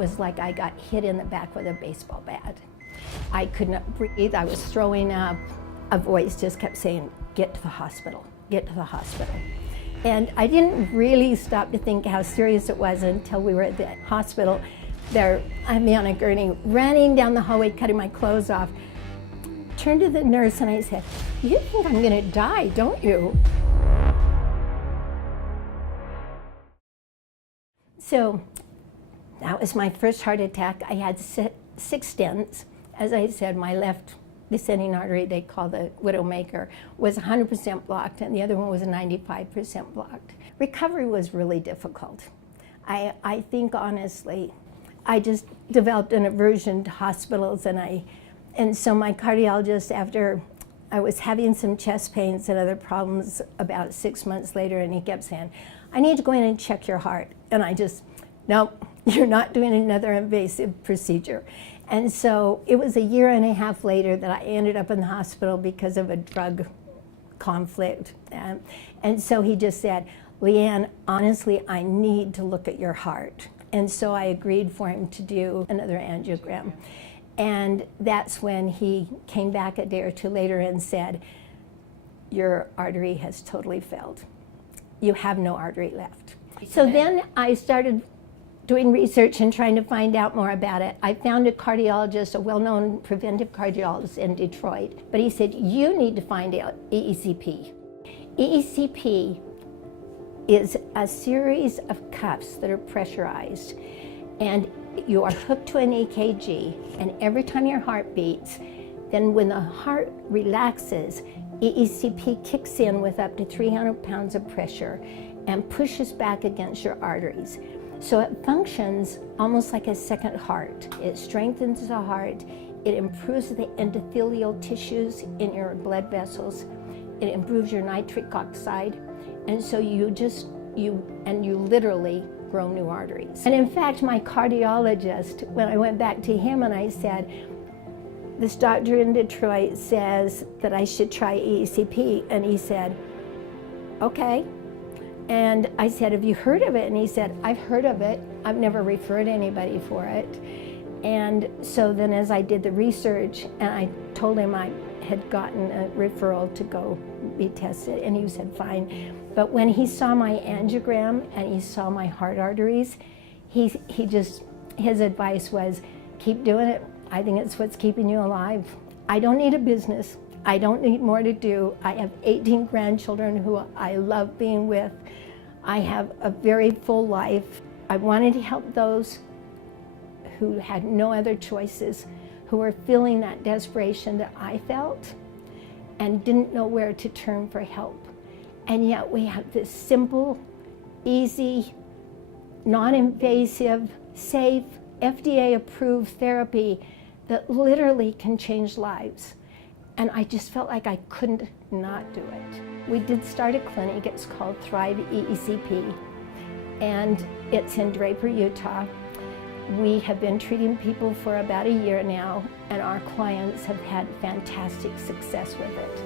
was like I got hit in the back with a baseball bat. I could not breathe, I was throwing up. A voice just kept saying, get to the hospital, get to the hospital. And I didn't really stop to think how serious it was until we were at the hospital. There, I'm on a gurney, running down the hallway, cutting my clothes off. Turned to the nurse and I said, you think I'm gonna die, don't you? So that was my first heart attack. I had 6 stents. As I said, my left descending artery, they call the widowmaker, was 100% blocked, and the other one was 95% blocked. Recovery was really difficult. I think honestly, I just developed an aversion to hospitals, and so my cardiologist, after I was having some chest pains and other problems about 6 months later, and he kept saying, I need to go in and check your heart. And I just, nope, you're not doing another invasive procedure. And so it was 1.5 years later that I ended up in the hospital because of a drug conflict. And so he just said, LeAnn, honestly, I need to look at your heart. And so I agreed for him to do another angiogram. And that's when he came back a day or two later and said, your artery has totally failed. You have no artery left. So then I started doing research and trying to find out more about it. I found a cardiologist, a well-known preventive cardiologist in Detroit, but he said, you need to find out EECP. EECP is a series of cuffs that are pressurized, and you are hooked to an EKG, and every time your heart beats, then when the heart relaxes, EECP kicks in with up to 300 pounds of pressure and pushes back against your arteries. So it functions almost like a second heart. It strengthens the heart, it improves the endothelial tissues in your blood vessels, it improves your nitric oxide, and so you literally grow new arteries. And in fact, my cardiologist, when I went back to him and I said, this doctor in Detroit says that I should try EECP, and he said, okay. And I said, have you heard of it? And he said, I've heard of it. I've never referred anybody for it. And so then as I did the research, and I told him I had gotten a referral to go be tested, and he said, fine. But when he saw my angiogram and he saw my heart arteries, his advice was, keep doing it. I think it's what's keeping you alive. I don't need a business. I don't need more to do. I have 18 grandchildren who I love being with. I have a very full life. I wanted to help those who had no other choices, who were feeling that desperation that I felt and didn't know where to turn for help. And yet we have this simple, easy, non-invasive, safe, FDA-approved therapy that literally can change lives. And I just felt like I couldn't not do it. We did start a clinic, it's called Thrive EECP, and it's in Draper, Utah. We have been treating people for about 1 year now, and our clients have had fantastic success with it.